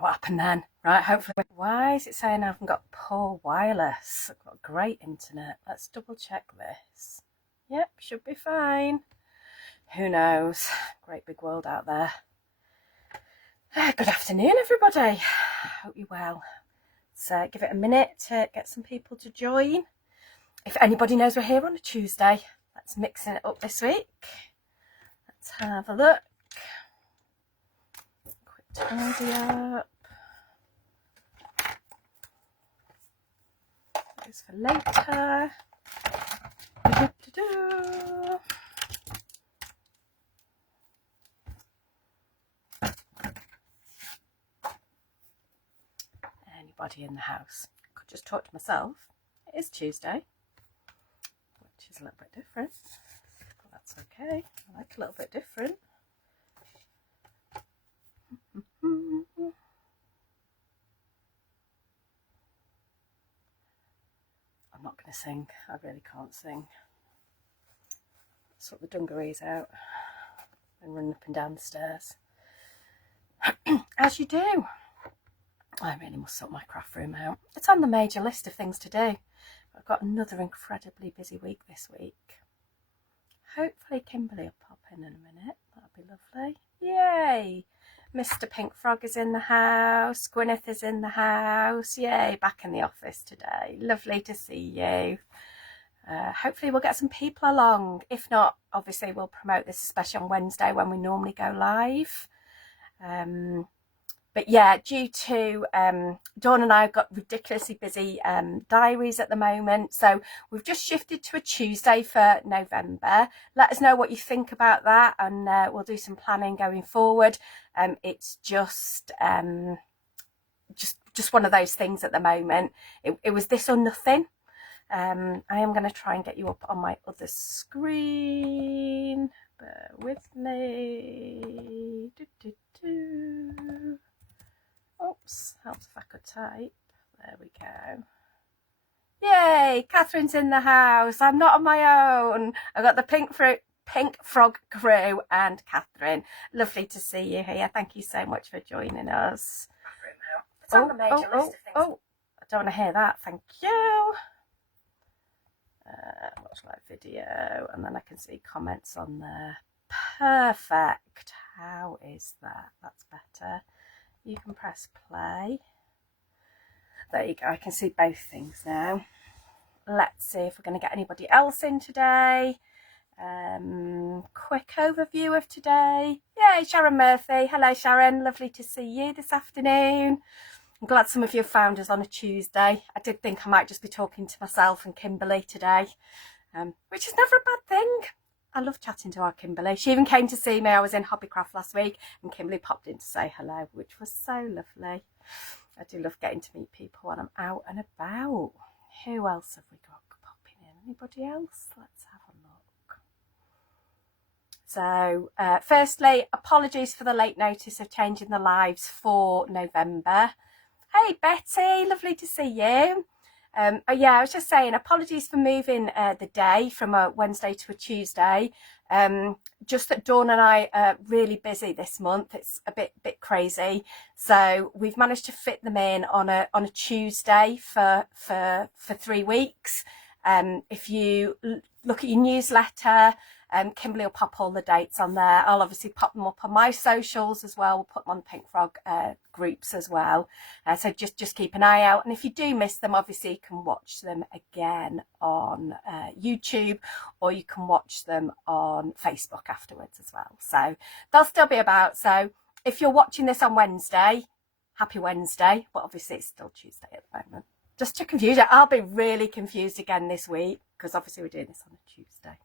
what happened then? Right, hopefully. Why is it saying I haven't got poor wireless? I've got great internet. Let's double check this. Yep, should be fine. Who knows? Great big world out there. Good afternoon, everybody. Hope you're well. So give it a minute to get some people to join. If anybody knows we're here on a Tuesday, let's mixing it up this week. Let's have a look. Quick tidy up. Those for later. Anybody in the house? I could just talk to myself. It is Tuesday, which is a little bit different, but that's okay. I like a little bit different. I'm not going to sing. I really can't sing. Sort the dungarees out and run up and down the stairs. As you do. I really must sort my craft room out. It's on the major list of things to do. I've got another incredibly busy week this week. Hopefully Kimberly will pop in a minute. That'll be lovely. Yay! Mr. Pink Frog is in the house. Gwyneth is in the house. Yay, back in the office today. Lovely to see you. Hopefully we'll get some people along. If not, obviously we'll promote this especially on Wednesday when we normally go live. But yeah, due to Dawn and I have got ridiculously busy diaries at the moment, so we've just shifted to a Tuesday for November. Let us know what you think about that, and we'll do some planning going forward. It's just one of those things at the moment. It was this or nothing. I am going to try and get you up on my other screen. Bear with me. Oops, helps if I could type. There we go. Yay, Catherine's in the house. I'm not on my own. I've got the Pink Frog crew and Catherine. Lovely to see you here. Thank you so much for joining us. It's on the major list of things. I don't want to hear that. Thank you. Watch live video, and then I can see comments on there. Perfect. How is that? That's better. You can press play. There you go. I can see both things now. Let's see if we're going to get anybody else in today. Quick overview of today. Yay, Sharon Murphy. Hello, Sharon. Lovely to see you this afternoon. I'm glad some of you have found us on a Tuesday. I did think I might just be talking to myself and Kimberly today, which is never a bad thing. I love chatting to our Kimberly. She even came to see me. I was in Hobbycraft last week and Kimberly popped in to say hello, which was so lovely. I do love getting to meet people when I'm out and about. Who else have we got popping in? Anybody else? Let's have a look. So firstly, apologies for the late notice of changing the lives for November. Hey Betty, lovely to see you. Yeah, I was just saying, apologies for moving the day from a Wednesday to a Tuesday. Just that Dawn and I are really busy this month. It's a bit crazy. So we've managed to fit them in on a Tuesday for 3 weeks. If you look at your newsletter, Kimberly will pop all the dates on there. I'll obviously pop them up on my socials as well. We'll put them on the Pink Frog groups as well. So just keep an eye out. And if you do miss them, obviously you can watch them again on YouTube, or you can watch them on Facebook afterwards as well. So they'll still be about. So if you're watching this on Wednesday, happy Wednesday. But obviously it's still Tuesday at the moment. Just to confuse you, I'll be really confused again this week because obviously we're doing this on a Tuesday.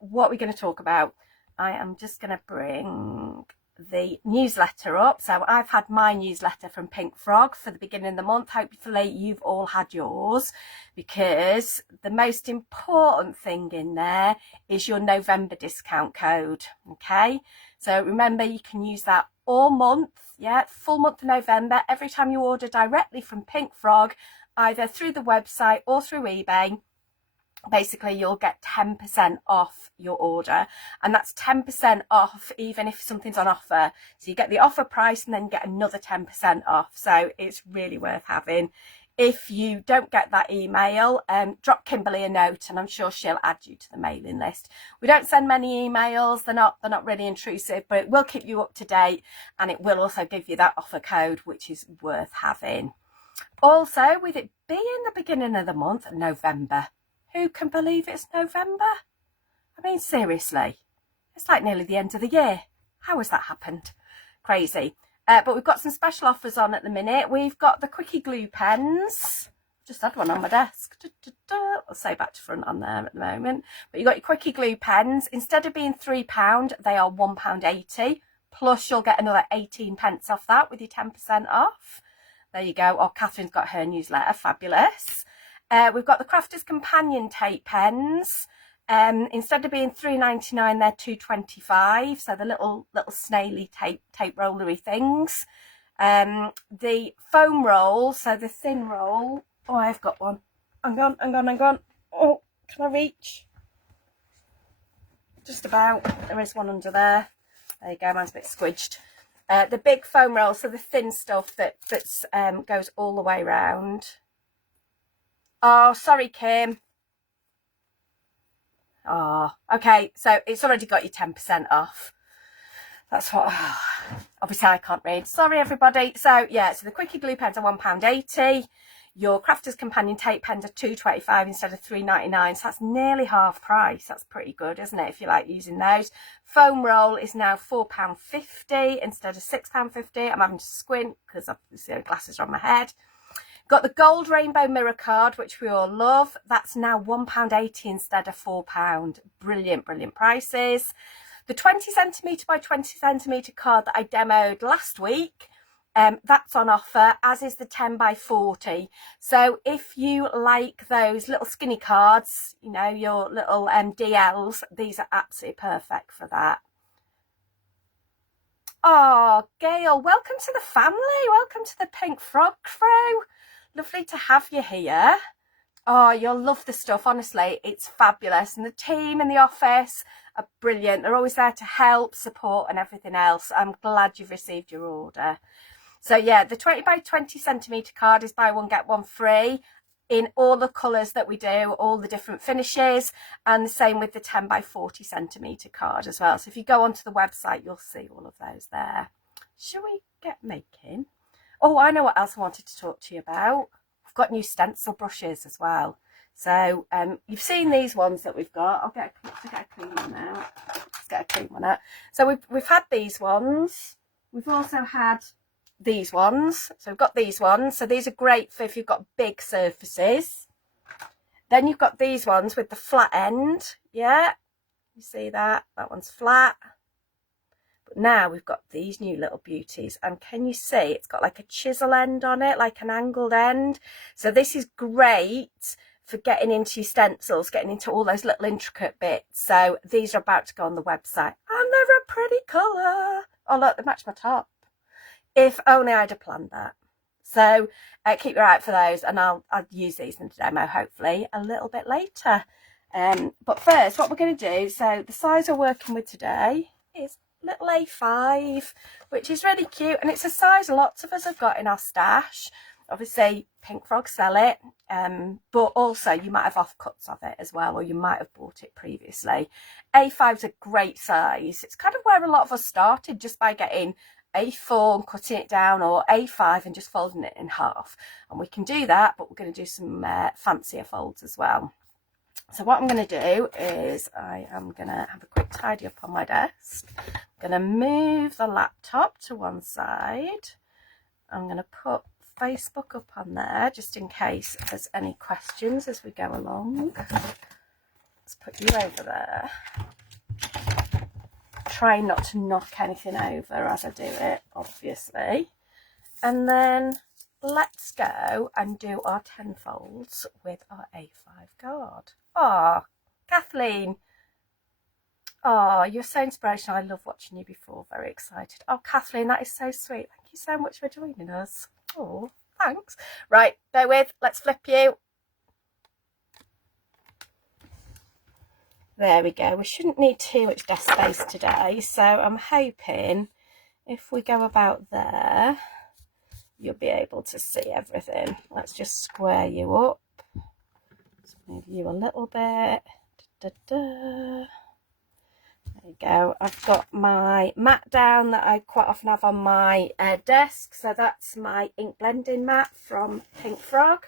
What are we going to talk about? I am just going to bring the newsletter up. So I've had my newsletter from Pink Frog for the beginning of the month. Hopefully you've all had yours, because the most important thing in there is your November discount code. Okay, so remember, you can use that all month. Yeah, full month of November. Every time you order directly from Pink Frog, either through the website or through eBay, basically you'll get 10% off your order, and that's 10% off even if something's on offer. So you get the offer price and then get another 10% off. So it's really worth having. If you don't get that email, drop Kimberly a note and I'm sure she'll add you to the mailing list. We don't send many emails, they're not really intrusive, but it will keep you up to date, and it will also give you that offer code, which is worth having. Also, with it being the beginning of the month, November, who can believe it's November? I mean, seriously, it's like nearly the end of the year. How has that happened? Crazy. But we've got some special offers on at the minute. We've got the Quickie Glue pens. Just had one on my desk. I'll say back to front on there at the moment. But you've got your Quickie Glue pens. Instead of being £3, they are £1.80. Plus you'll get another 18 pence off that with your 10% off. There you go. Oh, Catherine's got her newsletter. Fabulous. We've got the Crafter's Companion tape pens. Instead of being £3.99, they're £2.25. So the little snaily tape rollery things. The foam roll, so the thin roll. Oh, I've got one. Hang on. Oh, can I reach? Just about. There is one under there. There you go. Mine's a bit squidged. The big foam roll, so the thin stuff that goes all the way around. Oh, sorry, Kim. Oh, okay. So it's already got you 10% off. That's what, obviously I can't read. Sorry, everybody. So yeah, so the Quickie Glue pens are £1.80. Your Crafter's Companion tape pens are £2.25 instead of £3.99. So that's nearly half price. That's pretty good, isn't it, if you like using those? Foam roll is now £4.50 instead of £6.50. I'm having to squint because obviously the glasses are on my head. Got the gold rainbow mirror card, which we all love. That's now £1.80 instead of £4. Brilliant, brilliant prices. The 20cm by 20cm card that I demoed last week, that's on offer, as is the 10 by 40. So if you like those little skinny cards, you know, your little DLs, these are absolutely perfect for that. Oh, Gail, welcome to the family. Welcome to the Pink Frog Crew. Lovely to have you here. Oh, you'll love the stuff. Honestly, it's fabulous. And the team in the office are brilliant. They're always there to help, support and everything else. I'm glad you've received your order. So yeah, the 20 by 20cm card is buy one, get one free in all the colours that we do, all the different finishes, and the same with the 10 by 40cm card as well. So if you go onto the website, you'll see all of those there. Shall we get making? Oh, I know what else I wanted to talk to you about. I've got new stencil brushes as well. So you've seen these ones that we've got. I'll get a clean one out. Let's get a clean one out. So we've had these ones. We've also had these ones. So we've got these ones. So these are great for if you've got big surfaces. Then you've got these ones with the flat end. Yeah, you see that? That one's flat. But now we've got these new little beauties, and can you see it's got like a chisel end on it, like an angled end? So this is great for getting into your stencils, getting into all those little intricate bits. So these are about to go on the website, and they're a pretty colour. Oh look, they match my top. If only I'd have planned that. So keep your eye out for those, and I'll use these in the demo hopefully a little bit later. But first, what we're going to do, so the size we're working with today is little A5, which is really cute, and it's a size lots of us have got in our stash. Obviously Pink Frog sell it, but also you might have offcuts of it as well, or you might have bought it previously. A5's a great size. It's kind of where a lot of us started, just by getting A4 and cutting it down, or A5 and just folding it in half. And we can do that, but we're going to do some fancier folds as well. So what I'm going to do is I am going to have a quick tidy up on my desk. I'm going to move the laptop to one side. I'm going to put Facebook up on there just in case there's any questions as we go along. Let's put you over there. Try not to knock anything over as I do it, obviously. And then let's go and do our 10 folds with our A5 card. Oh, Kathleen. Oh, you're so inspirational. I love watching you before. Very excited. Oh, Kathleen, that is so sweet. Thank you so much for joining us. Oh, thanks. Right, bear with. Let's flip you. There we go. We shouldn't need too much desk space today, so I'm hoping if we go about there, you'll be able to see everything. Let's just square you up. Let's move you a little bit. Da, da, da. There you go. I've got my mat down that I quite often have on my desk. So that's my ink blending mat from Pink Frog.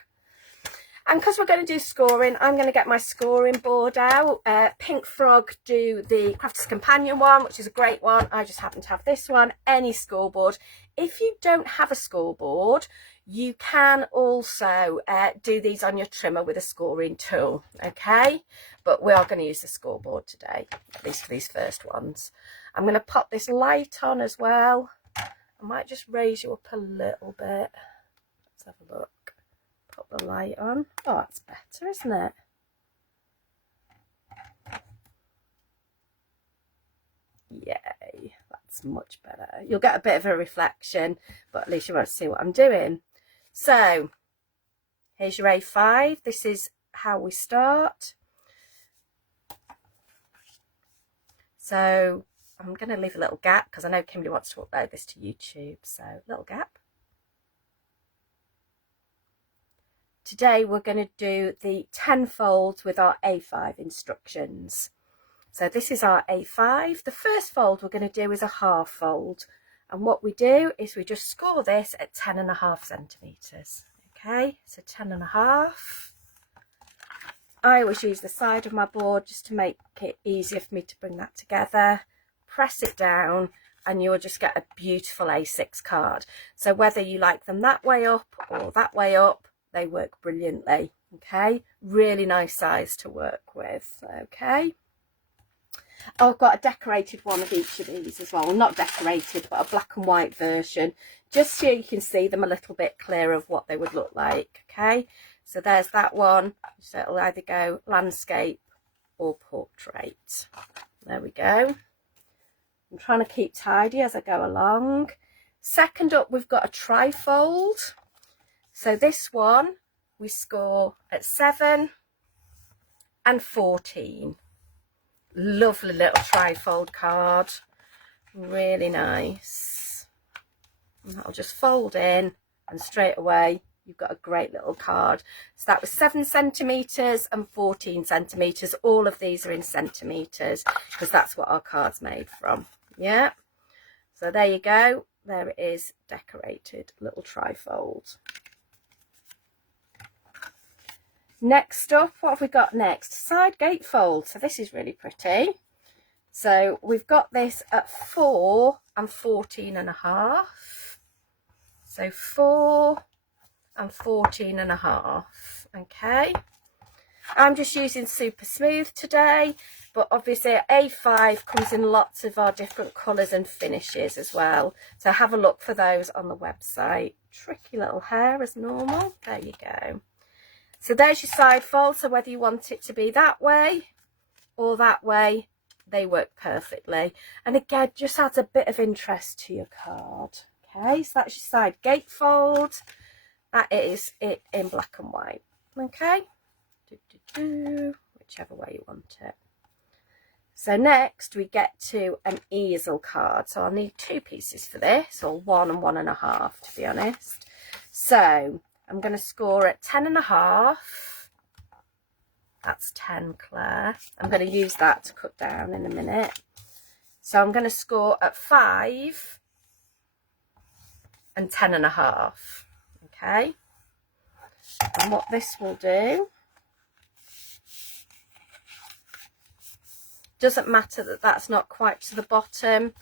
And because we're going to do scoring, I'm going to get my scoring board out. Pink Frog do the Crafter's Companion one, which is a great one. I just happen to have this one. Any scoreboard. If you don't have a scoreboard, you can also do these on your trimmer with a scoring tool, okay? But we are going to use the scoreboard today, at least for these first ones. I'm going to pop this light on as well. I might just raise you up a little bit. Let's have a look. Put the light on. Oh, that's better, isn't it? Yay, that's much better. You'll get a bit of a reflection, but at least you won't see what I'm doing. So here's your A5. This is how we start. So I'm going to leave a little gap because I know Kimberly wants to upload this to YouTube. So little gap. Today we're going to do the 10 folds with our A5 instructions. So this is our A5. The first fold we're going to do is a half fold. And what we do is we just score this at 10.5 centimetres. Okay, so 10.5. I always use the side of my board just to make it easier for me to bring that together. Press it down and you'll just get a beautiful A6 card. So whether you like them that way up or that way up, they work brilliantly. Okay, really nice size to work with. Okay. Oh, I've got a decorated one of each of these as well. Well, not decorated, but a black and white version, just so you can see them a little bit clearer of what they would look like. Okay, so there's that one. So it'll either go landscape or portrait. There we go. I'm trying to keep tidy as I go along. Second up, we've got a trifold. So this one we score at 7 and 14. Lovely little trifold card, really nice. And that'll just fold in and straight away you've got a great little card. So that was 7 centimetres and 14 centimetres. All of these are in centimetres because that's what our card's made from. Yeah, so there you go. There it is, decorated little trifold. Next up, what have we got next? Side gatefold. So this is really pretty. So we've got this at 4 and 14.5. So 4 and 14.5. Okay. I'm just using super smooth today, but obviously A5 comes in lots of our different colours and finishes as well. So have a look for those on the website. Tricky little hair as normal. There you go. So there's your side fold. So whether you want it to be that way or that way, they work perfectly. And again, just adds a bit of interest to your card. Okay, so that's your side gatefold. That is it in black and white. Okay, whichever way you want it. So next we get to an easel card. So I'll need 2 pieces for this, or 1 and 1.5 to be honest. So I'm going to score at 10.5. That's 10, Claire. I'm going to use that to cut down in a minute. So I'm going to score at 5 and 10.5. Okay. And what this will do, doesn't matter that that's not quite to the bottom,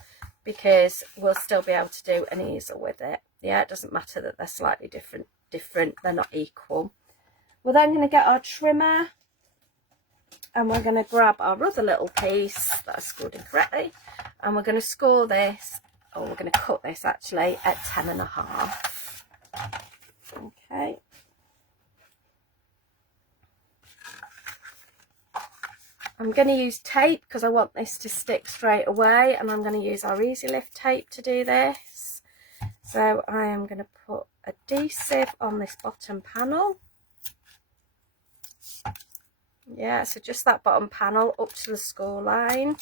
because we'll still be able to do an easel with it. Yeah, it doesn't matter that they're slightly different, they're not equal. We're then going to get our trimmer and we're going to grab our other little piece that I scored incorrectly, and we're going to score this, or we're going to cut this actually at 10.5. Okay. I'm going to use tape because I want this to stick straight away, and I'm going to use our Easy Lift tape to do this. So I am going to put adhesive on this bottom panel. Yeah, so just that bottom panel up to the score line.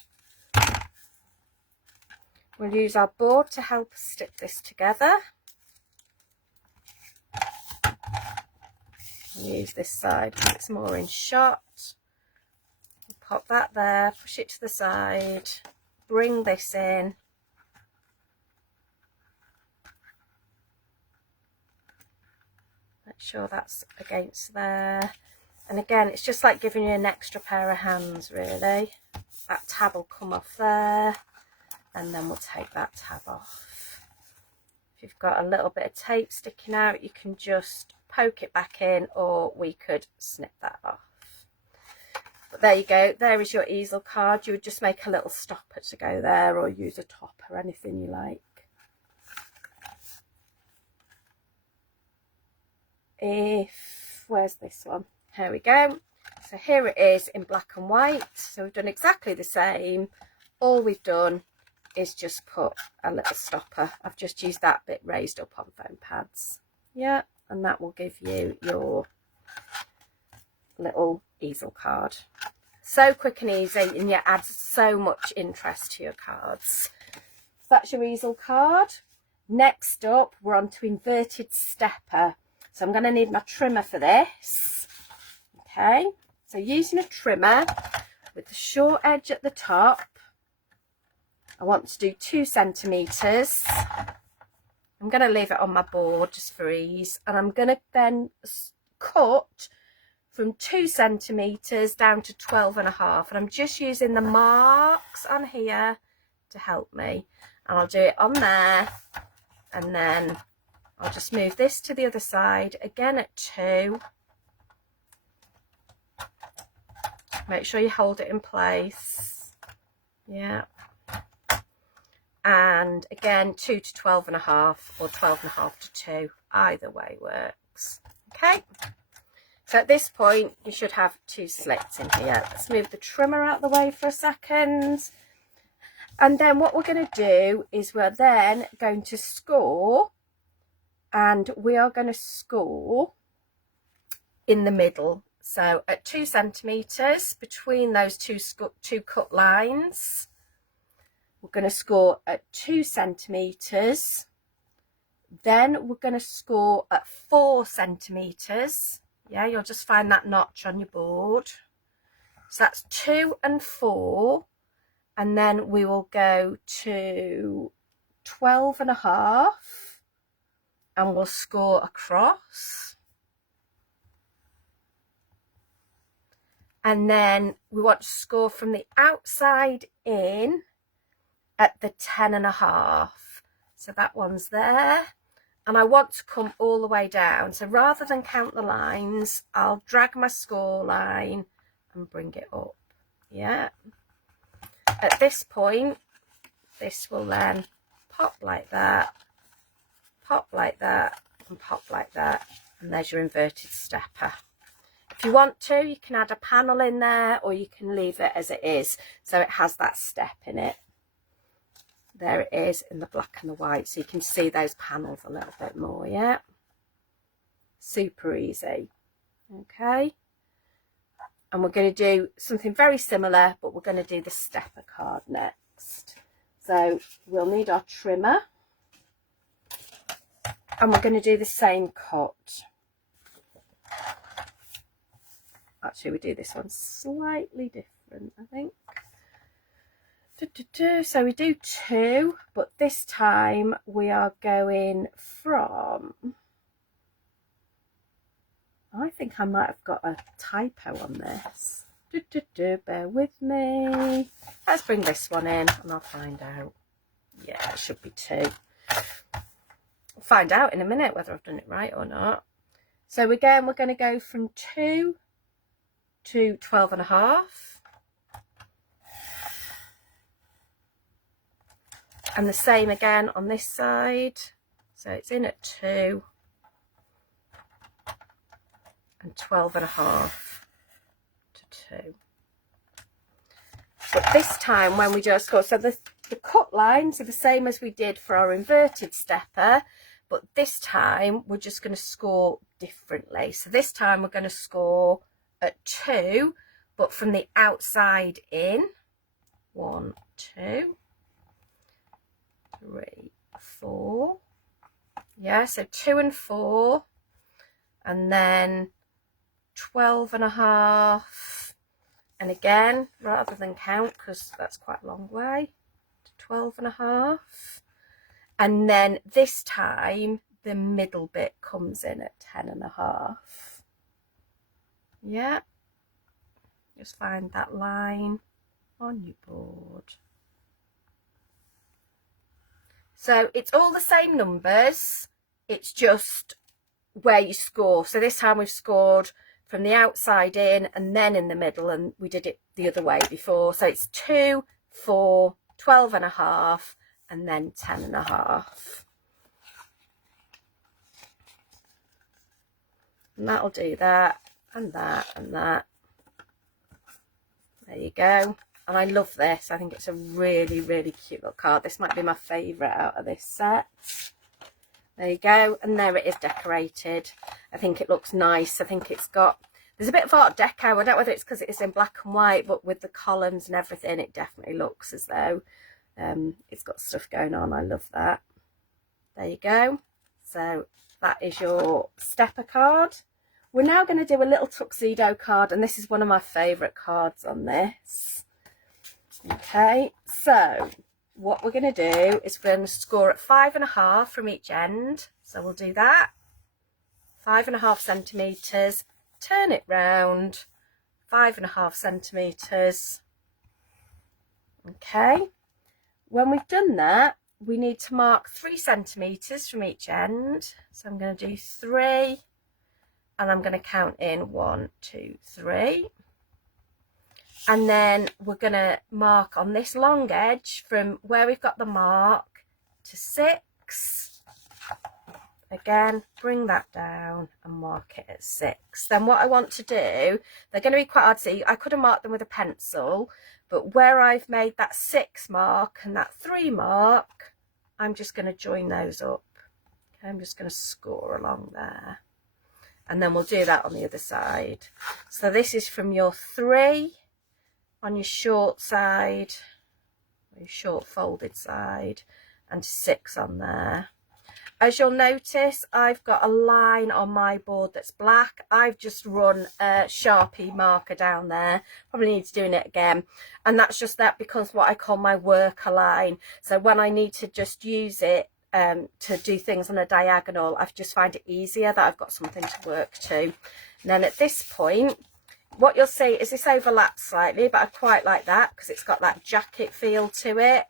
We'll use our board to help us stick this together. Use this side because it's more in shot. Pop that there, push it to the side, bring this in. Make sure that's against there. And again, it's just like giving you an extra pair of hands, really. That tab will come off there, and then we'll take that tab off. If you've got a little bit of tape sticking out, you can just poke it back in, or we could snip that off. But there you go, there is your easel card. You would just make a little stopper to go there, or use a top or anything you like. Where's this one? Here we go. So here it is in black and white. So we've done exactly the same. All we've done is just put a little stopper. I've just used that bit raised up on foam pads. Yeah, and that will give you your little easel card. So quick and easy, and yet adds so much interest to your cards. So that's your easel card. Next up, we're on to inverted stepper. So I'm going to need my trimmer for this. Okay, so using a trimmer with the short edge at the top, I want to do 2 centimetres. I'm going to leave it on my board just for ease, and I'm going to then cut from 2 centimetres down to 12.5, and I'm just using the marks on here to help me, and I'll do it on there, and then I'll just move this to the other side again at 2. Make sure you hold it in place. Yeah. And again, 2 to 12.5, or 12.5 to 2. Either way works. Okay. So at this point, you should have 2 slits in here. Let's move the trimmer out of the way for a second. And then what we're going to do is we're then going to score, and we are going to score in the middle. So at 2 centimetres between those two cut lines, we're going to score at 2 centimetres. Then we're going to score at 4 centimetres. Yeah, you'll just find that notch on your board. So that's 2 and 4. And then we will go to 12.5, and we'll score across. And then we want to score from the outside in at the 10.5. So that one's there. And I want to come all the way down. So rather than count the lines, I'll drag my score line and bring it up. Yeah. At this point, this will then pop like that, pop like that, and pop like that. And there's your inverted stepper. If you want to, you can add a panel in there, or you can leave it as it is, so it has that step in it. There it is in the black and the white, so you can see those panels a little bit more. Yeah, super easy. Okay, and we're going to do something very similar, but we're going to do the stepper card next. So we'll need our trimmer, and we're going to do the same cut. Actually, we do this one slightly different, I think. So we do 2, but this time we are going from, I think I might have got a typo on this. Bear with me. Let's bring this one in and I'll find out. Yeah, it should be 2. I'll find out in a minute whether I've done it right or not. So again, we're going to go from 2 to 12.5. And the same again on this side. So it's in at 2 and 12.5 to 2. But this time when we just score, so the cut lines are the same as we did for our inverted stepper, but this time we're just going to score differently. So this time we're going to score at 2, but from the outside in. 1, 2, 3, 4. Yeah, so 2 and 4, and then 12 and a half, and again, rather than count, because that's quite a long way, 12 and a half, and then this time the middle bit comes in at 10 and a half. Yeah, just find that line on your board. So it's all the same numbers, it's just where you score. So this time we've scored from the outside in and then in the middle, and we did it the other way before. So it's 2, 4, 12 and a half, and then 10 and a half. And that'll do that, and that, and that. There you go. And I love this. I think it's a really, really cute little card. This might be my favourite out of this set. There you go. And there it is decorated. I think it looks nice. I think it's got, there's a bit of Art Deco. I don't know whether it's because it's in black and white, but with the columns and everything, it definitely looks as though it's got stuff going on. I love that. There you go. So that is your stepper card. We're now going to do a little tuxedo card, and this is one of my favourite cards on this. Okay, so what we're going to do is we're going to score at 5.5 from each end. So we'll do that. 5.5 centimetres, turn it round, 5.5 centimetres. Okay, when we've done that, we need to mark 3 centimetres from each end. So I'm going to do 3, and I'm going to count in 1, 2, 3. And then we're going to mark on this long edge from where we've got the mark to 6. Again, bring that down and mark it at 6. Then what I want to do, they're going to be quite hard to see. I could have marked them with a pencil, but where I've made that 6 mark and that 3 mark, I'm just going to join those up. Okay, I'm just going to score along there. And then we'll do that on the other side. So this is from your 3 on your short side, your short folded side, and 6 on there. As you'll notice, I've got a line on my board that's black. I've just run a Sharpie marker down there. Probably need to do it again. And that's just that because what I call my worker line. So when I need to just use it to do things on a diagonal, I just find it easier that I've got something to work to. And then at this point, what you'll see is this overlaps slightly, but I quite like that because it's got that jacket feel to it.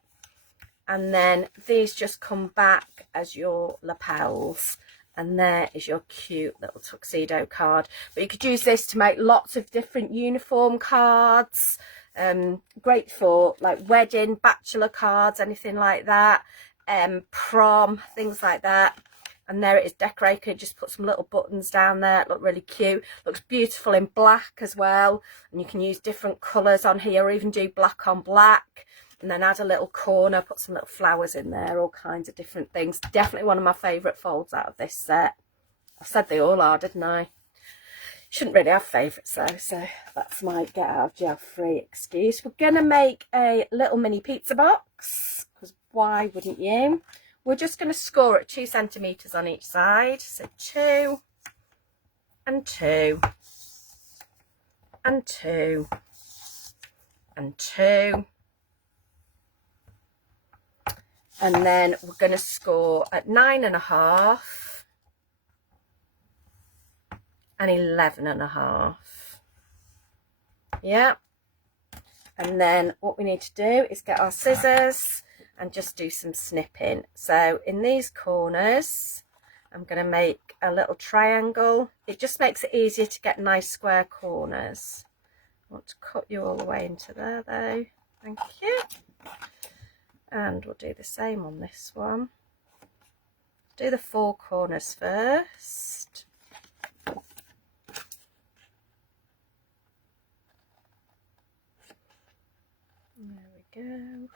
And then these just come back as your lapels, and there is your cute little tuxedo card. But you could use this to make lots of different uniform cards, great for like wedding, bachelor cards, anything like that, prom, things like that. And there it is decorated. Just put some little buttons down there. It look really cute. Looks beautiful in black as well, and you can use different colours on here, or even do black on black. And then add a little corner, put some little flowers in there, all kinds of different things. Definitely one of my favourite folds out of this set. I said they all are, didn't I? Shouldn't really have favourites though, so that's my get out of jail free excuse. We're going to make a little mini pizza box, because why wouldn't you? We're just going to score at 2 centimetres on each side. So 2 and 2 and 2 and 2. And then we're going to score at 9.5 and 11.5. Yeah. And then what we need to do is get our scissors and just do some snipping. So in these corners, I'm going to make a little triangle. It just makes it easier to get nice square corners. I want to cut you all the way into there though. Thank you. And we'll do the same on this one. Do the 4 corners first. There we go.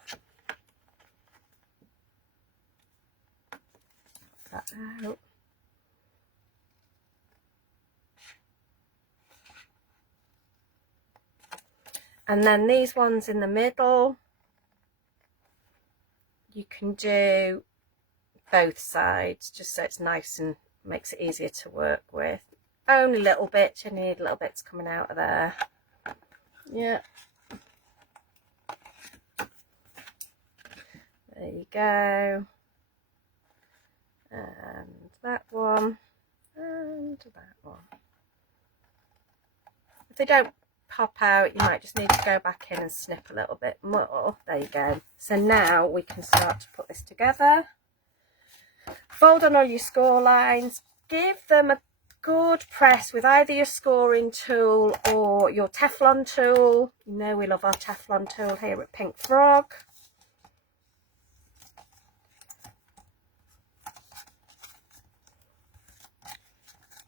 That out. And then these ones in the middle, you can do both sides just so it's nice and makes it easier to work with. Only little bits, you need little bits coming out of there. Yeah. There you go. And that one. And that one. If they don't pop out, you might just need to go back in and snip a little bit more. There you go. So now we can start to put this together. Fold on all your score lines. Give them a good press with either your scoring tool or your Teflon tool. You know we love our Teflon tool here at Pink Frog.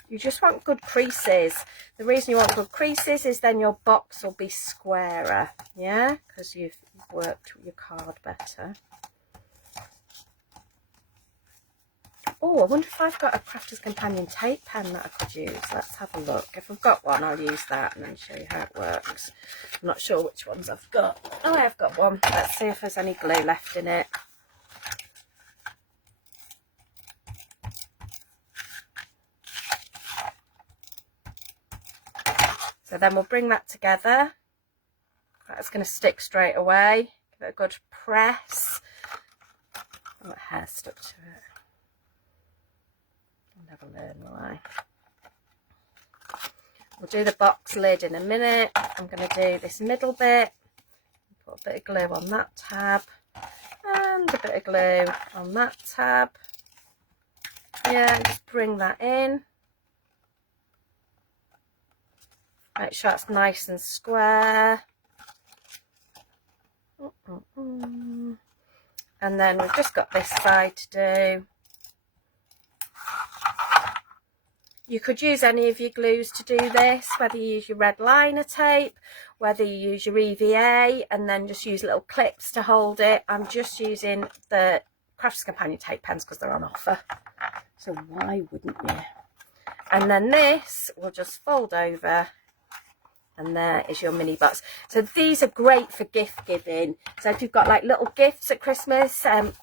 You just want good creases. The reason you want good creases is then your box will be squarer, yeah, because you've worked your card better. Oh, I wonder if I've got a Crafter's Companion tape pen that I could use. Let's have a look. If I've got one, I'll use that and then show you how it works. I'm not sure which ones I've got. Oh, I've got one. Let's see if there's any glue left in it. So then we'll bring that together. That's going to stick straight away. Give it a good press. Oh, that hair stuck to it. I'll never learn, will I? We'll do the box lid in a minute. I'm going to do this middle bit. Put a bit of glue on that tab. And a bit of glue on that tab. Yeah, and just bring that in. Make sure it's nice and square. And then we've just got this side to do. You could use any of your glues to do this, whether you use your red liner tape, whether you use your EVA, and then just use little clips to hold it. I'm just using the Crafter's Companion tape pens because they're on offer. So why wouldn't you? And then this will just fold over. And there is your mini box. So these are great for gift giving. So if you've got like little gifts at Christmas, a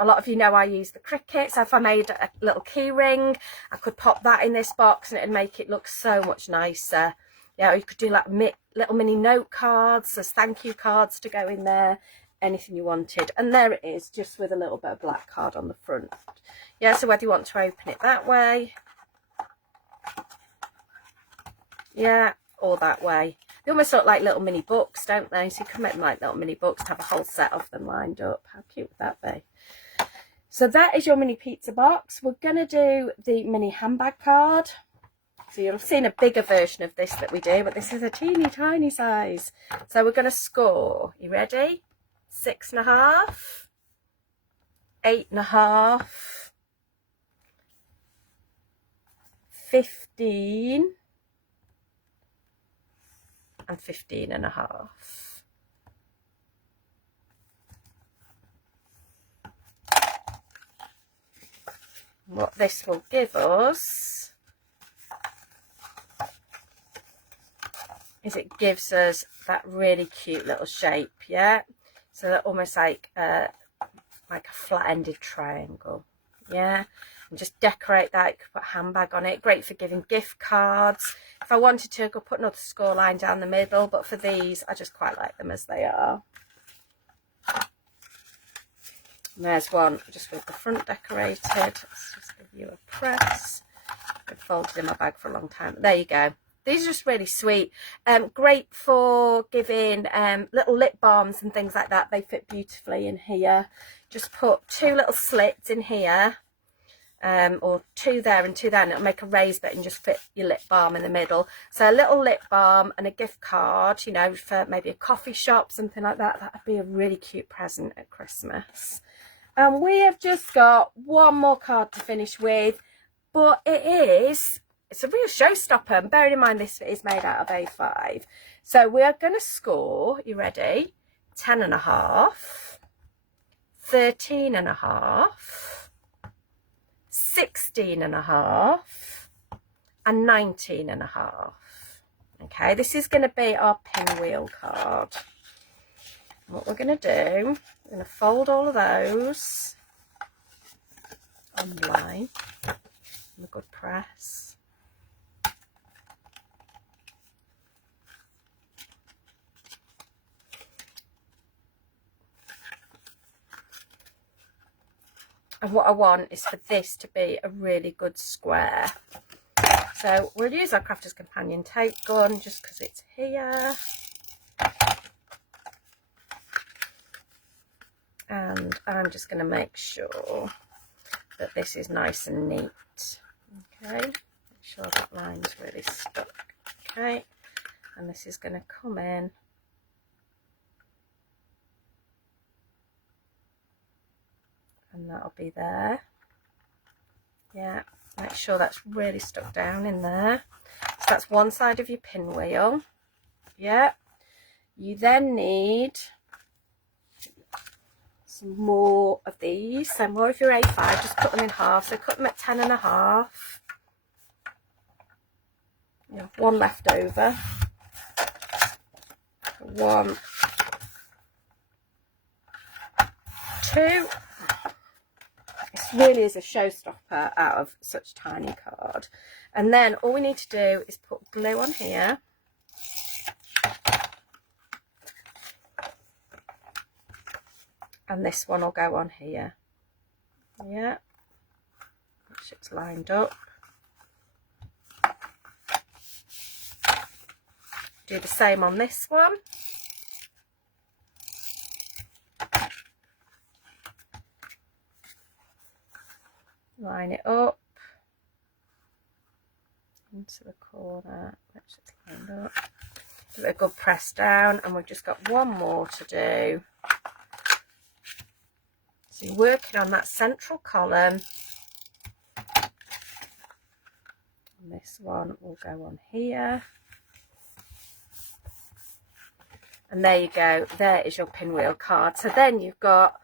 lot of you know I use the cricket. So if I made a little key ring, I could pop that in this box and it'd make it look so much nicer. Yeah, or you could do like little mini note cards, there's thank you cards to go in there, anything you wanted. And there it is, just with a little bit of black card on the front. Yeah, so whether you want to open it that way, yeah, or that way. They almost look like little mini books, don't they? So you can make them like little mini books, to have a whole set of them lined up. How cute would that be? So that is your mini pizza box. We're going to do the mini handbag card. So you'll have seen a bigger version of this that we do, but this is a teeny tiny size. So we're going to score. You ready? 6.5, 8.5, 15. And 15.5. What this will give us is it gives us that really cute little shape, yeah? So that almost like a flat-ended triangle, yeah? And just decorate that. You could put a handbag on it. Great for giving gift cards. If I wanted to, I could put another score line down the middle, but for these, I just quite like them as they are. And there's one just with the front decorated. Let's just give you a press. I've folded in my bag for a long time. There you go. These are just really sweet. Great for giving little lip balms and things like that. They fit beautifully in here. Just put 2 little slits in here. Or 2 there and 2 there, and it'll make a raised bit and just fit your lip balm in the middle. So a little lip balm and a gift card, you know, for maybe a coffee shop, something like that. That would be a really cute present at Christmas. And we have just got one more card to finish with, but it's a real showstopper. And bearing in mind this is made out of A5. So we are going to score, you ready? 10.5, 13.5, 16.5 and 19.5. Okay, this is going to be our pinwheel card. What we're going to do, we're going to fold all of those on the line, and a good press. And what I want is for this to be a really good square. So we'll use our Crafter's Companion tape gun just because it's here. And I'm just going to make sure that this is nice and neat. Okay, make sure that line's really stuck. Okay, and this is going to come in. And that'll be there. Yeah, make sure that's really stuck down in there. So that's one side of your pinwheel. Yeah, you then need some more of these. So more of your A5, just cut them in half. So cut them at 10.5. You have one left over. 1, 2. This really is a showstopper out of such tiny card. And then all we need to do is put glue on here. And this one will go on here. Yeah. Make sure it's lined up. Do the same on this one. Line it up into the corner. Make sure it's lined up. Give it a good press down, and we've just got one more to do. So you're working on that central column. And this one will go on here. And there you go. There is your pinwheel card. So then you've got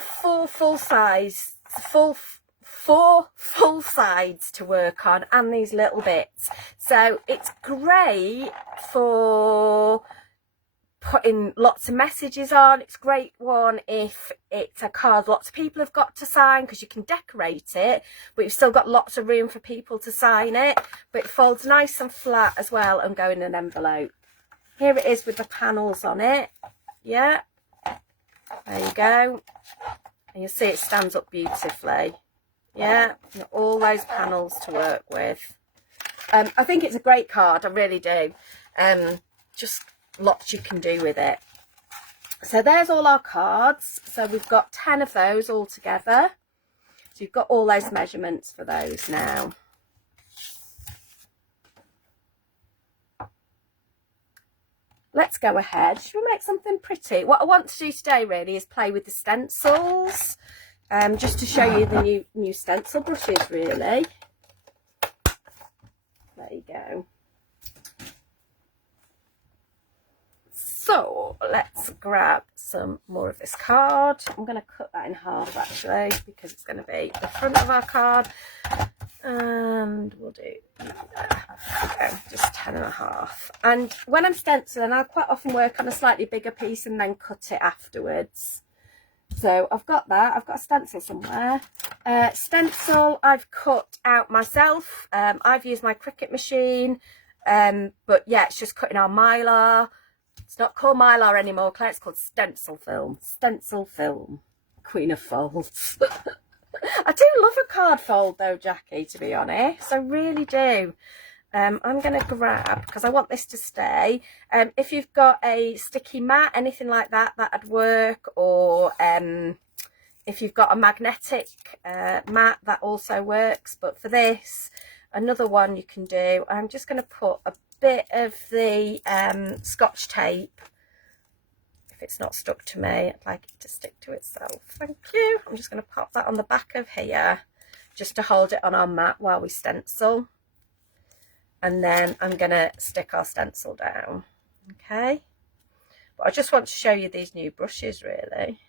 four full sides to work on, and these little bits. So it's great for putting lots of messages on. It's a great one if it's a card lots of people have got to sign, because you can decorate it, but you've still got lots of room for people to sign it. But it folds nice and flat as well and go in an envelope. Here it is with the panels on it. Yeah, there you go. And you'll see it stands up beautifully. Yeah, all those panels to work with. I think it's a great card, I really do. Just lots you can do with it. So there's all our cards. So we've got 10 of those all together. So you've got all those measurements for those now. Let's go ahead. Should we make something pretty? What I want to do today really is play with the stencils. Just to show you the new stencil brushes really. There you go. So let's grab some more of this card. I'm going to cut that in half actually, because it's going to be the front of our card. And we'll do just 10.5. And when I'm stenciling, I'll quite often work on a slightly bigger piece and then cut it afterwards. So I've got that. I've got a stencil somewhere. Stencil I've cut out myself. I've used my Cricut machine. But yeah, it's just cutting on Mylar. It's not called Mylar anymore, Claire. It's called stencil film. Stencil film. Queen of folds. I do love a card fold though, Jackie, to be honest. I really do. I'm going to grab, because I want this to stay. If you've got a sticky mat, anything like that, that'd work. Or if you've got a magnetic mat, that also works. But for this, another one you can do, I'm just going to put a bit of the Scotch tape. If it's not stuck to me, I'd like it to stick to itself. Thank you. I'm just going to pop that on the back of here, just to hold it on our mat while we stencil. And then I'm going to stick our stencil down. Okay. But I just want to show you these new brushes really.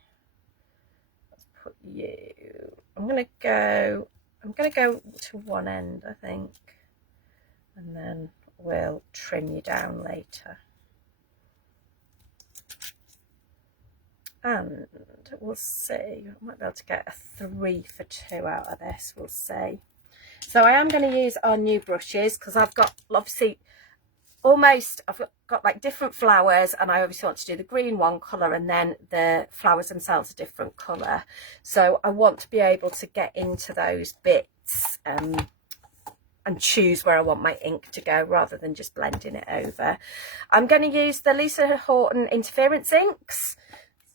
Let's put you. I'm going to go to one end, I think. And then will trim you down later. And we'll see, I might be able to get a 3 for 2 out of this, we'll see. So I am going to use our new brushes because I've got, obviously, I've got like different flowers, and I obviously want to do the green one colour and then the flowers themselves a different colour. So I want to be able to get into those bits and choose where I want my ink to go rather than just blending it over. I'm going to use the Lisa Horton Interference inks.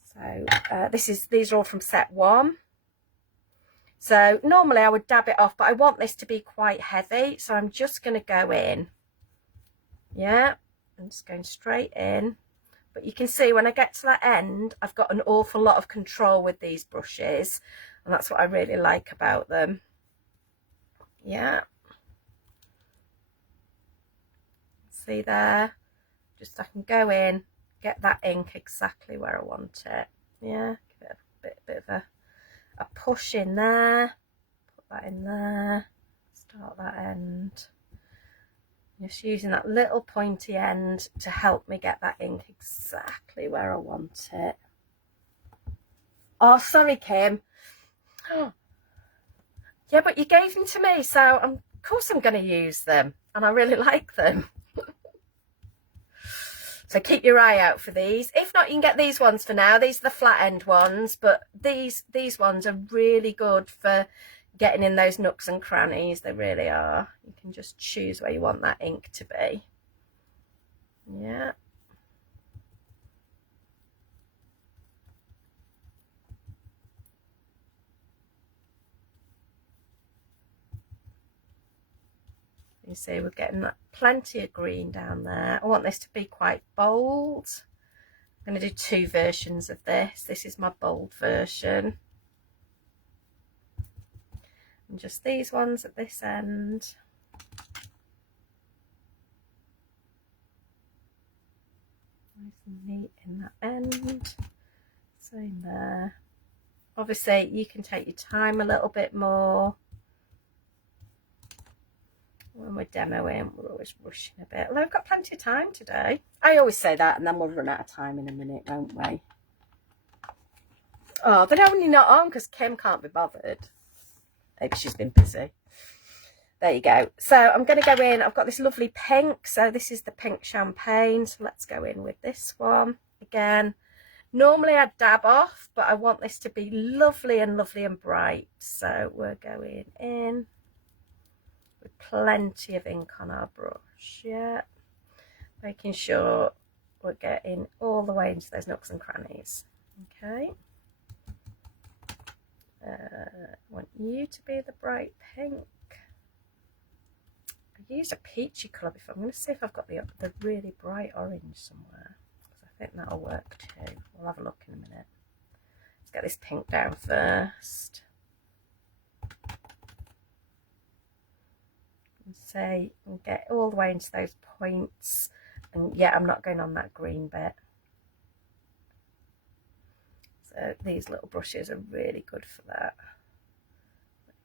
So these are all from set 1. So normally I would dab it off, but I want this to be quite heavy, so I'm just going to go in. Yeah, I'm just going straight in. But you can see when I get to that end, I've got an awful lot of control with these brushes, and that's what I really like about them. Yeah. See there? Just I can go in, get that ink exactly where I want it. Yeah, give it a bit of a push in there, put that in there, start that end. Just using that little pointy end to help me get that ink exactly where I want it. Oh, sorry, Kim. Yeah, but you gave them to me, so of course I'm going to use them, and I really like them. So keep your eye out for these. If not, you can get these ones for now. These are the flat end ones, but these ones are really good for getting in those nooks and crannies. They really are. You can just choose where you want that ink to be. Yeah. You see we're getting that plenty of green down there. I want this to be quite bold. I'm going to do 2 versions of this. This is my bold version. And just these ones at this end. Nice and neat in that end. Same there. Obviously you can take your time a little bit more. When we're demoing, we're always rushing a bit. Although I've got plenty of time today. I always say that, and then we'll run out of time in a minute, won't we? Oh, they're only not on because Kim can't be bothered. Maybe she's been busy. There you go. So I'm going to go in. I've got this lovely pink. So this is the pink champagne. So let's go in with this one. Again, normally I'd dab off, but I want this to be lovely and bright. So we're going in with plenty of ink on our brush. Yeah. Making sure we're getting all the way into those nooks and crannies. Okay. I want you to be the bright pink. I used a peachy colour before. I'm going to see if I've got the really bright orange somewhere, because I think that'll work too. We'll have a look in a minute. Let's get this pink down first. And say, and get all the way into those points. And yeah, I'm not going on that green bit. So these little brushes are really good for that.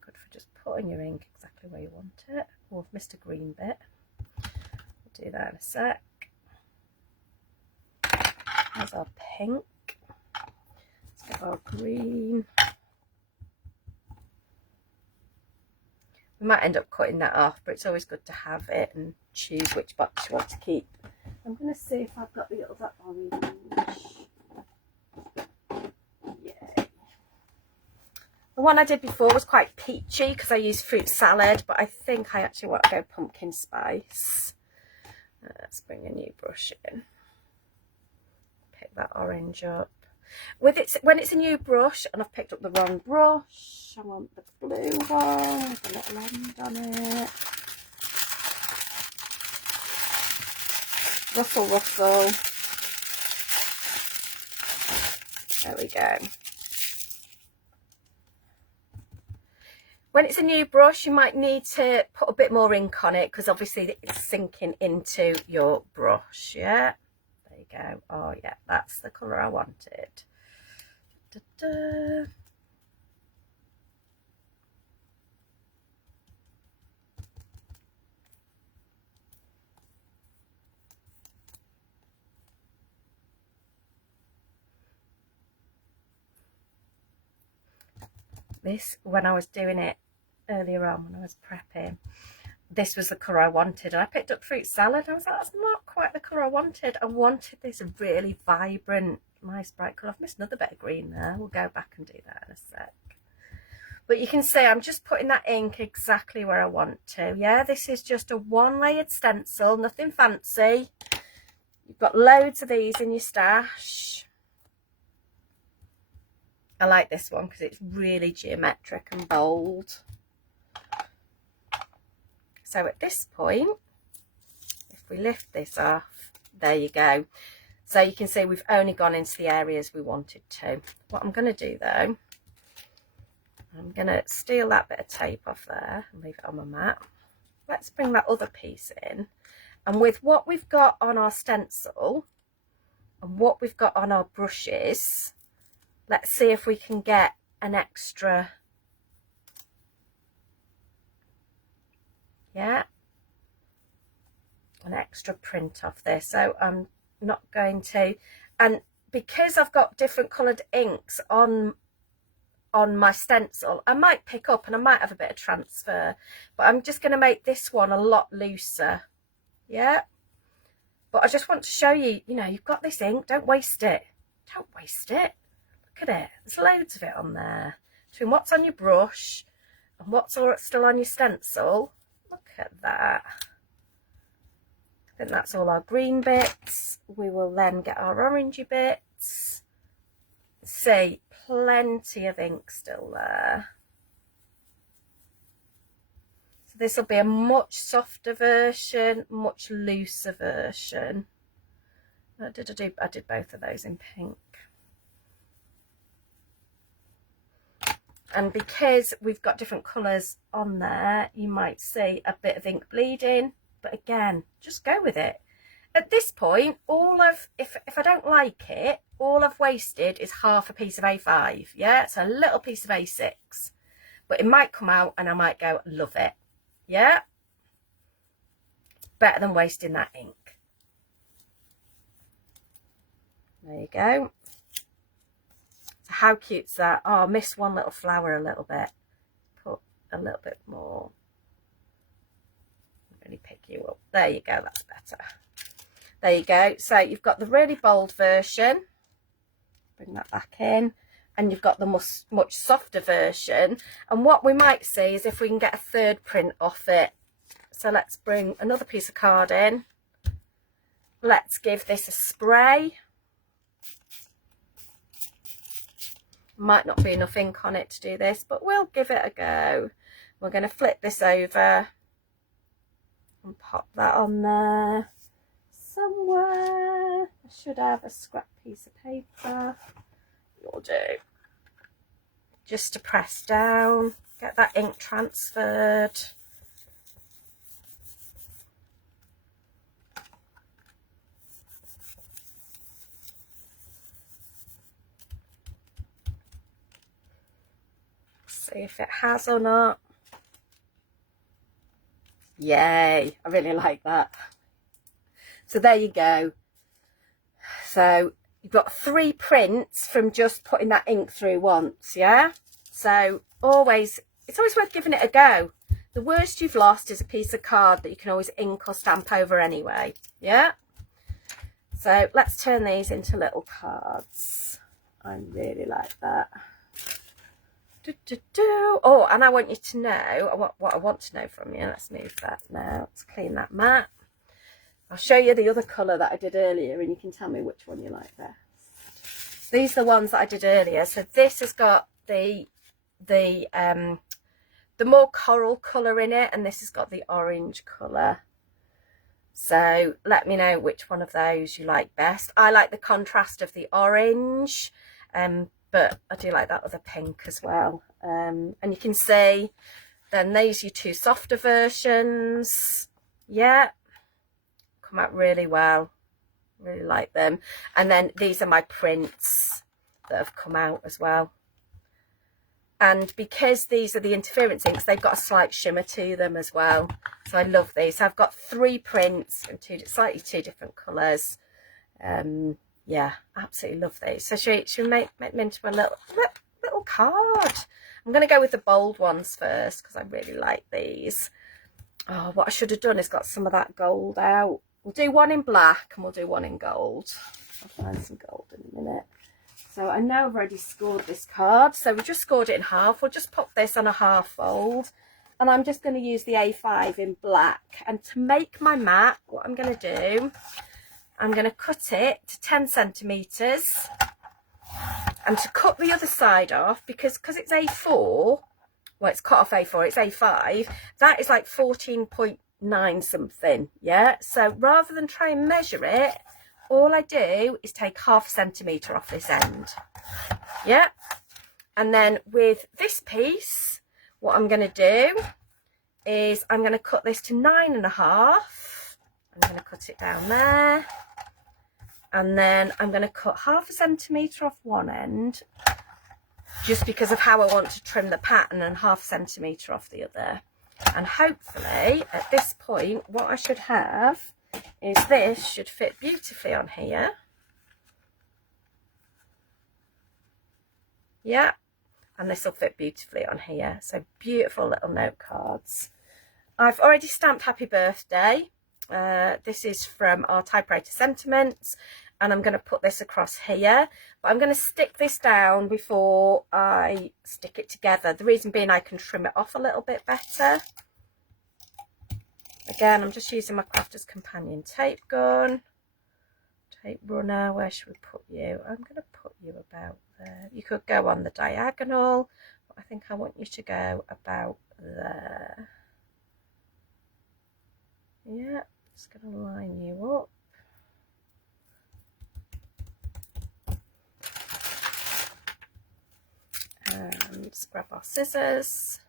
Good for just putting your ink exactly where you want it. Oh, I've missed a green bit. We'll do that in a sec. There's our pink. Let's get our green. We might end up cutting that off, but it's always good to have it and choose which box you want to keep. I'm going to see if I've got the other orange. Yeah. The one I did before was quite peachy because I used fruit salad, but I think I actually want to go pumpkin spice. Let's bring a new brush in. Pick that orange up. When it's a new brush and I've picked up the wrong brush, I want the blue one with a little end on it. Ruffle, ruffle. There we go. When it's a new brush, you might need to put a bit more ink on it because obviously it's sinking into your brush. Yeah, there you go. Oh yeah, that's the colour I wanted. Da, da, da. This, when I was doing it earlier on, when I was prepping, this was the colour I wanted, and I picked up fruit salad. I was like, that's not quite the colour I wanted. I wanted this really vibrant, nice bright colour. I've missed another bit of green there. We'll go back and do that in a sec. But you can see I'm just putting that ink exactly where I want to. Yeah, this is just a one-layered stencil, nothing fancy. You've got loads of these in your stash. I like this one because it's really geometric and bold. So at this point, if we lift this off, there you go. So you can see we've only gone into the areas we wanted to. What I'm going to do though, I'm going to steal that bit of tape off there and leave it on my mat. Let's bring that other piece in. And with what we've got on our stencil and what we've got on our brushes, let's see if we can get an extra, yeah, an extra print off this. So I'm not going to, and because I've got different coloured inks on my stencil, I might pick up and I might have a bit of transfer, but I'm just going to make this one a lot looser. Yeah, but I just want to show you, you know, you've got this ink, don't waste it. Don't waste it. Look at it, there's loads of it on there. Between what's on your brush and what's still on your stencil, look at that. I think that's all our green bits. We will then get our orangey bits. See, plenty of ink still there. So this will be a much softer version, much looser version. I did both of those in pink. And because we've got different colours on there, you might see a bit of ink bleeding, but again, just go with it. At this point, if I don't like it, all I've wasted is half a piece of A5, yeah? It's a little piece of A6, but it might come out and I might go, love it, yeah? Better than wasting that ink. There you go. So how cute's that? Oh, I missed one little flower a little bit. Put a little bit more. Really pick you up. There you go, that's better. There you go. So you've got the really bold version. Bring that back in. And you've got the much softer version. And what we might see is if we can get a third print off it. So let's bring another piece of card in. Let's give this a spray. Might not be enough ink on it to do this, but we'll give it a go. We're going to flip this over and pop that on there. Somewhere I should have a scrap piece of paper. You'll do. Just to press down, get that ink transferred. See if it has or not. Yay, I really like that. So there you go. So you've got 3 prints from just putting that ink through once, yeah? So it's always worth giving it a go. The worst you've lost is a piece of card that you can always ink or stamp over anyway, yeah? So let's turn these into little cards. I really like that. Oh, and I want you to know what I want to know from you. Let's move that now. Let's clean that mat. I'll show you the other colour that I did earlier and you can tell me which one you like best. These are the ones that I did earlier. So this has got the more coral colour in it, and this has got the orange colour. So let me know which one of those you like best. I like the contrast of the orange, but I do like that other pink as well. And you can see then these are your 2 softer versions. Yeah, come out really well. Really like them. And then these are my prints that have come out as well. And because these are the interference inks, they've got a slight shimmer to them as well. So I love these. So I've got 3 prints in slightly two different colours. Yeah, absolutely love these. So should we make them into a little card? I'm I'm going to go with the bold ones first because I really like these. Oh, what I should have done is got some of that gold out. We'll do one in black and we'll do one in gold. I'll find some gold in a minute. So I know I've already scored this card. So we just scored it in half. We'll just pop this on a half fold. And I'm just going to use the A5 in black. And to make my mat, what I'm going to do, I'm going to cut it to 10 centimetres. And to cut the other side off, because it's A4, well, it's cut off A4, it's A5, that is like 14.9 something, yeah? So rather than try and measure it, all I do is take half a centimetre off this end, yeah? And then with this piece, what I'm going to do is I'm going to cut this to 9.5. I'm going to cut it down there. And then I'm going to cut half a centimetre off one end, just because of how I want to trim the pattern, and half a centimetre off the other. And hopefully at this point what I should have is this should fit beautifully on here. Yeah, and this will fit beautifully on here. So beautiful little note cards. I've already stamped happy birthday. This is from our typewriter sentiments, and I'm going to put this across here, but I'm going to stick this down before I stick it together. The reason being I can trim it off a little bit better. Again, I'm just using my Crafter's Companion tape gun, tape runner. Where should we put you? I'm going to put you about there. You could go on the diagonal, but I think I want you to go about there. Yeah, just going to line you up. And let's grab our scissors.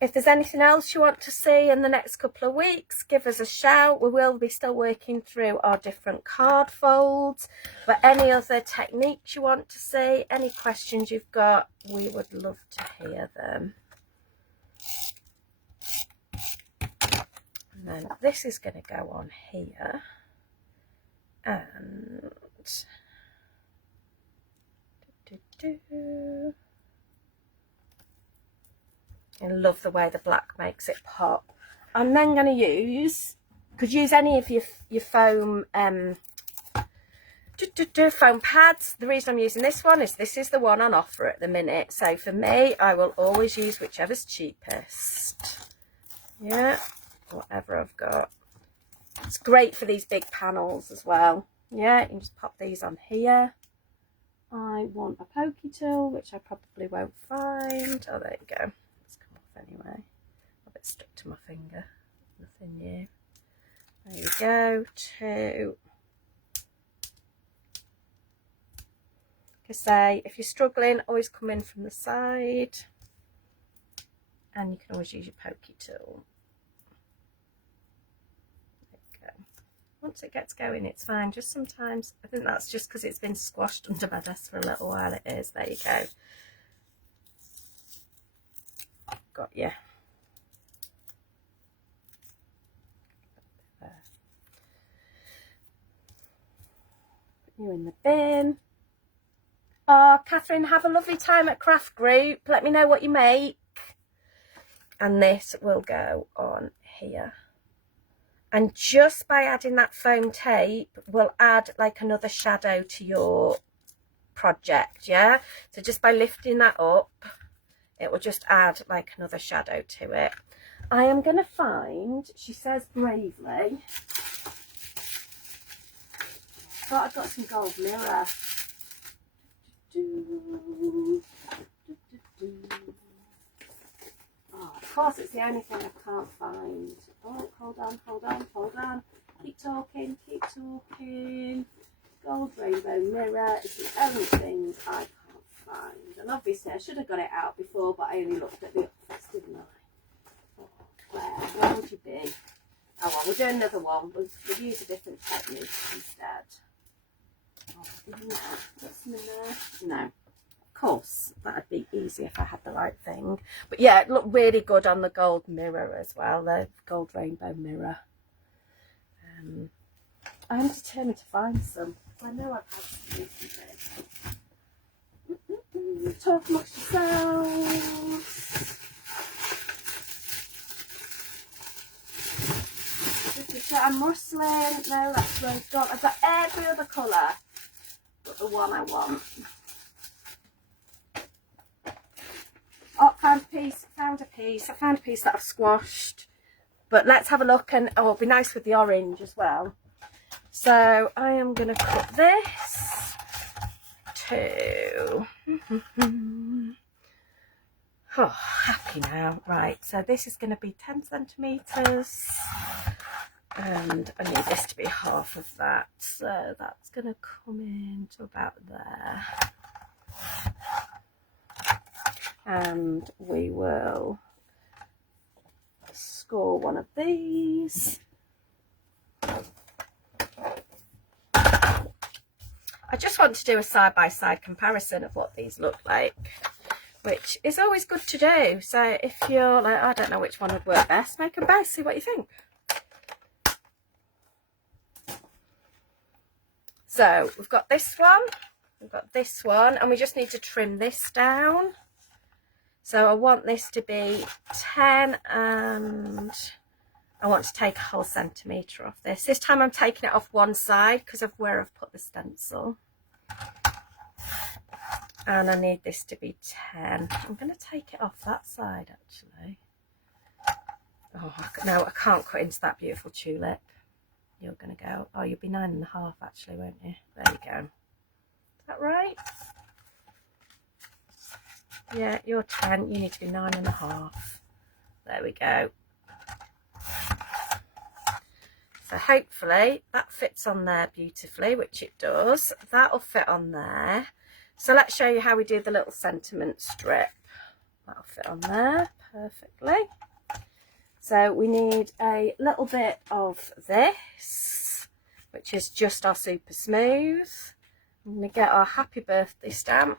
If there's anything else you want to see in the next couple of weeks, give us a shout. We will be still working through our different card folds. But any other techniques you want to see, any questions you've got, we would love to hear them. And then this is going to go on here. And I love the way the black makes it pop. I'm then going to use, could use any of your foam foam pads. The reason I'm using this one is this is the one on offer at the minute. So for me, I will always use whichever's cheapest. Yeah, whatever I've got. It's great for these big panels as well. Yeah, you can just pop these on here. I want a pokey tool, which I probably won't find. Oh, there you go. It's come off anyway. A bit stuck to my finger. Nothing new. There you go. Two. Like I say, if you're struggling, always come in from the side. And you can always use your pokey tool. Once it gets going, it's fine. Just sometimes, I think that's just because it's been squashed under my desk for a little while. It is. There you go. Got you. There. Put you in the bin. Oh, Catherine, have a lovely time at Craft Group. Let me know what you make. And this will go on here. And just by adding that foam tape, we'll add like another shadow to your project, yeah? So just by lifting that up, it will just add like another shadow to it. I am going to find, she says bravely, thought I've got some gold mirror. Oh, of course, it's the only thing I can't find. Oh, hold on, hold on, hold on. Keep talking, keep talking. Gold rainbow mirror is the only thing I can't find. And obviously I should have got it out before, but I only looked at the office, didn't I? Oh, Claire, where would you be? Oh well, we'll do another one. We'll use a different technique instead. Oh, isn't that? What's in there? No. Course, that'd be easy if I had the right thing. But yeah, it looked really good on the gold mirror as well, the gold rainbow mirror. I'm determined to find some. I know I've had some recently. Talk amongst yourselves. This is that muslin. No, that's rose gold. I've got every other colour but the one I want. Oh, found a piece. I found a piece that I've squashed. But let's have a look, and oh, it'll be nice with the orange as well. So I am going to cut this to... oh, happy now. Right, so this is going to be 10 centimetres. And I need this to be half of that. So that's going to come in to about there. And we will score one of these. I just want to do a side-by-side comparison of what these look like, which is always good to do. So if you're like, I don't know which one would work best, make them both, see what you think. So we've got this one, and we just need to trim this down. So I want this to be 10, and I want to take a whole centimetre off this. This time I'm taking it off one side because of where I've put the stencil. And I need this to be 10. I'm going to take it off that side actually. Oh, no, I can't cut into that beautiful tulip. You're going to go, oh, you'll be 9.5 actually, won't you? There you go. Is that right? Yeah, you're 10, you need to be 9.5. There we go. So hopefully that fits on there beautifully, which it does. That'll fit on there. So let's show you how we do the little sentiment strip. That'll fit on there perfectly. So we need a little bit of this, which is just our super smooth. I'm going to get our happy birthday stamp.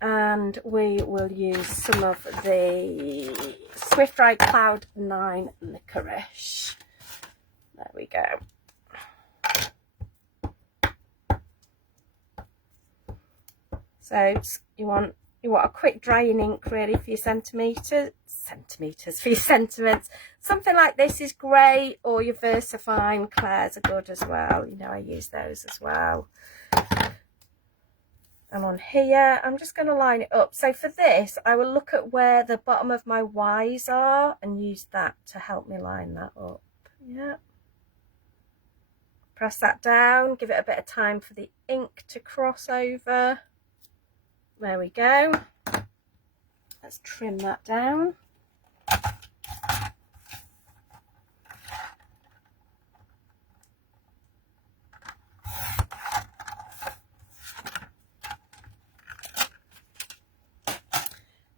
And we will use some of the Swift Ride Cloud 9 licorice. There we go. So you want a quick drying ink really for your centimetres, for your sentiments. Something like this is great, or your VersaFine Claire's are good as well. You know, I use those as well. And on here, I'm just going to line it up. So for this, I will look at where the bottom of my Y's are and use that to help me line that up. Yeah. Press that down, give it a bit of time for the ink to cross over. There we go. Let's trim that down.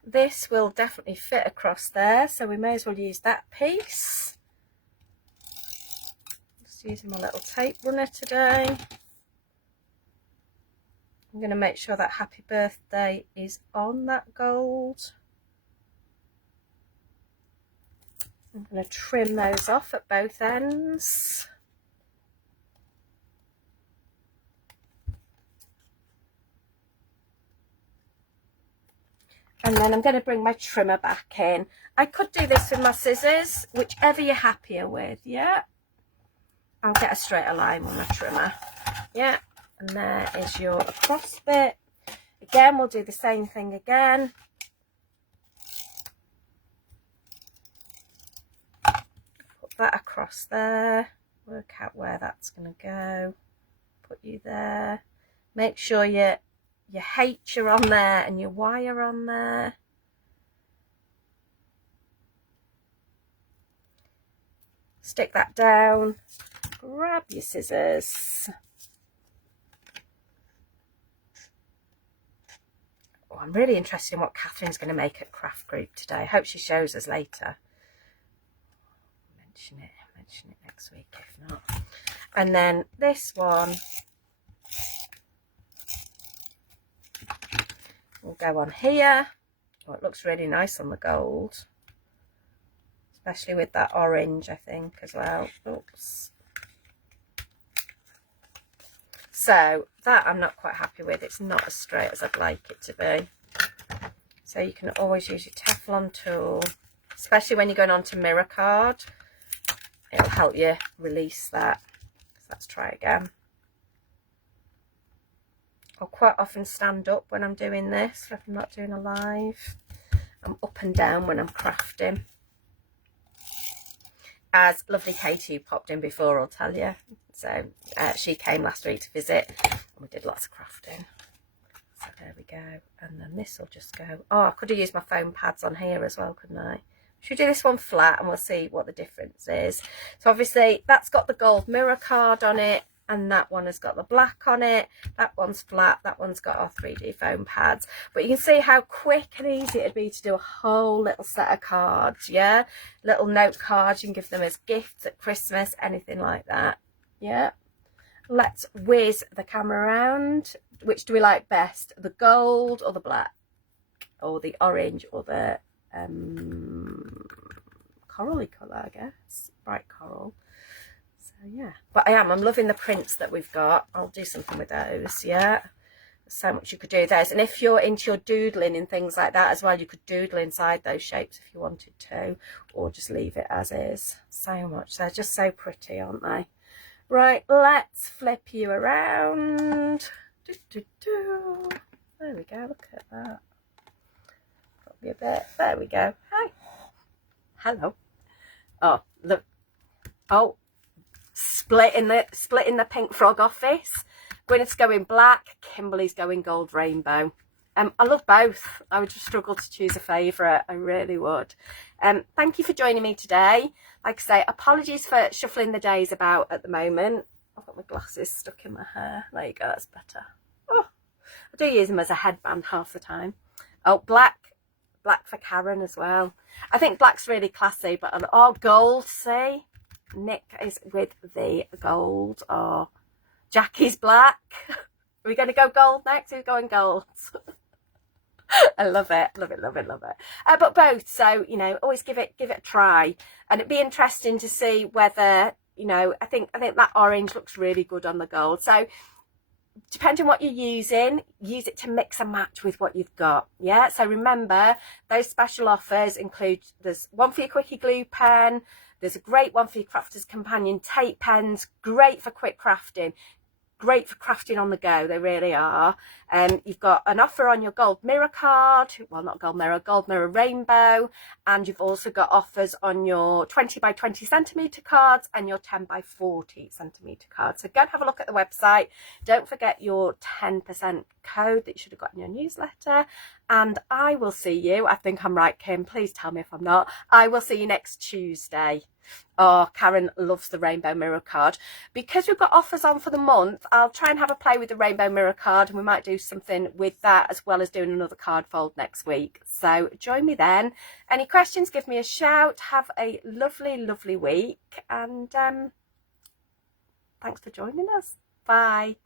This will definitely fit across there, so we may as well use that piece. Just using my little tape runner today. I'm going to make sure that happy birthday is on that gold. I'm going to trim those off at both ends. And then I'm going to bring my trimmer back in. I could do this with my scissors, whichever you're happier with, yeah. I'll get a straighter line with my trimmer, yeah. And there is your across bit. Again, we'll do the same thing again. Put that across there. Work out where that's going to go. Put you there. Make sure your H are on there and your Y are on there. Stick that down. Grab your scissors. Oh, I'm really interested in what Catherine's going to make at Craft Group today. I hope she shows us later. Mention it next week if not. And then this one will go on here. Oh, it looks really nice on the gold, especially with that orange, I think, as well. Oops. So that I'm not quite happy with. It's not as straight as I'd like it to be. So you can always use your Teflon tool, especially when you're going on to mirror card. It'll help you release that. So let's try again. I'll quite often stand up when I'm doing this, if I'm not doing a live. I'm up and down when I'm crafting. As lovely Katie, who popped in before, I'll tell you. So she came last week to visit and we did lots of crafting. So there we go. And then this will just go. Oh, I could have used my foam pads on here as well, couldn't I? Should we do this one flat and we'll see what the difference is. So obviously that's got the gold mirror card on it, and that one has got the black on it. That one's flat, that one's got our 3D foam pads. But you can see how quick and easy it'd be to do a whole little set of cards, yeah? Little note cards, you can give them as gifts at Christmas, anything like that, yeah? Let's whiz the camera around. Which do we like best? The gold or the black? Or the orange or the corally colour, I guess. Bright coral. So yeah, but I'm loving the prints that we've got. I'll do something with those, yeah. There's so much you could do with those. And if you're into your doodling and things like that as well, you could doodle inside those shapes if you wanted to, or just leave it as is. So much. They're just so pretty, aren't they? Right, let's flip you around. There we go, look at that. Probably a bit. There we go. Hi. Hello. Oh, look. Oh, splitting the pink frog office. Gwyneth's going black, Kimberly's going gold rainbow. I love both. I would just struggle to choose a favourite. I really would. Thank you for joining me today. Like I say, apologies for shuffling the days about at the moment. I've got my glasses stuck in my hair. There you go, that's better. Oh, I do use them as a headband half the time. Oh, black for Karen as well. I think black's really classy, but oh, gold, see? Nick is with the gold. Oh, Jackie's black. Are we going to go gold next? Who's going gold? I love it, love it, love it, love it. But both, so you know, always give it a try, and it'd be interesting to see whether, you know, I think that orange looks really good on the gold. So depending on what you're using, use it to mix and match with what you've got. Yeah, so remember those special offers include, there's one for your quickie glue pen, there's a great one for your crafter's companion tape pens, great for quick crafting, great for crafting on the go, they really are. You've got an offer on your gold mirror card, well, not gold mirror rainbow, and you've also got offers on your 20 by 20 centimetre cards and your 10 by 40 centimetre cards. So go and have a look at the website. Don't forget your 10% code that you should have got in your newsletter, and I will see you, I think I'm right, Kim, please tell me if I'm not, I will see you next Tuesday. Oh, Karen loves the rainbow mirror card. Because we've got offers on for the month, I'll try and have a play with the rainbow mirror card, and we might do something with that as well as doing another card fold next week. So join me then. Any questions, give me a shout. Have a lovely, lovely week, and thanks for joining us. Bye.